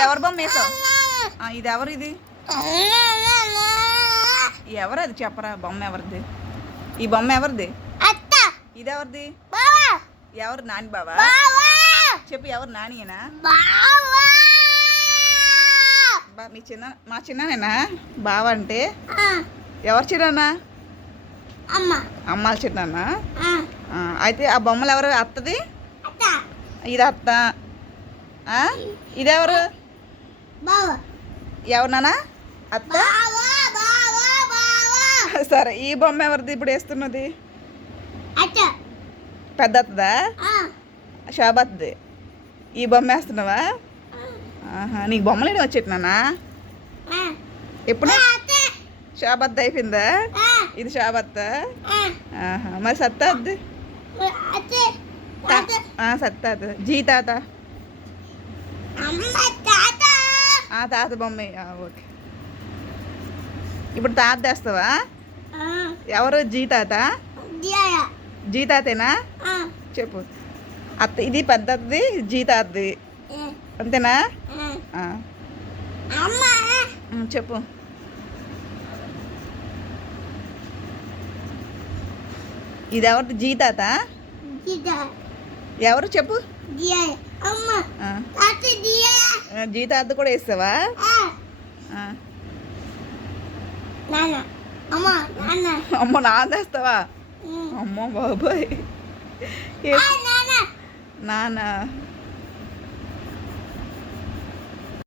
ఇది ఎవరి బొమ్మ వేసావు? ఇది ఎవరు? ఇది ఎవరు? అది చెప్పరా, బొమ్మ ఎవరిది? ఈ బొమ్మ ఎవరిది? ఇది ఎవరిది? ఎవరు? నాని బావా? చెప్పు, ఎవరు? నానియేనా? మీ చిన్న, మా చిన్ననేనా బావ అంటే? ఎవరు చిన్న? అమ్మాల చిన్న. అయితే ఆ బొమ్మలు ఎవరు? అత్తది? ఇది అత్త. ఇదెవరు? ఎవరు నాన్న? అత్త. సరే, ఈ బొమ్మ ఎవరిది ఇప్పుడు వేస్తున్నది? పెద్ద అత్తదా? షాబత్ది. ఈ బొమ్మ వేస్తున్నావా? నీకు బొమ్మలేని వచ్చేటి నాన్న? ఎప్పుడు? షాబత్ అయిపోయిందా? ఇది షాబత్. మరి సత్తాది? సత్తాత. జీ తాత. తాత బొమ్మ. ఓకే, ఇప్పుడు తాత తెస్తావా? ఎవరు? జీ తాత. జీ తాతేనా? చెప్పు. అత్త ఇది పెద్దది, జీ తాతది, అంతేనా? చెప్పు. ఇది ఎవరిది? జీ తాత. ఎవరు? చెప్పు. జీ తాత కూడా వేస్తావా? అమ్మ, నాన్న వేస్తావా? అమ్మ బాబాయ్, నాన్న.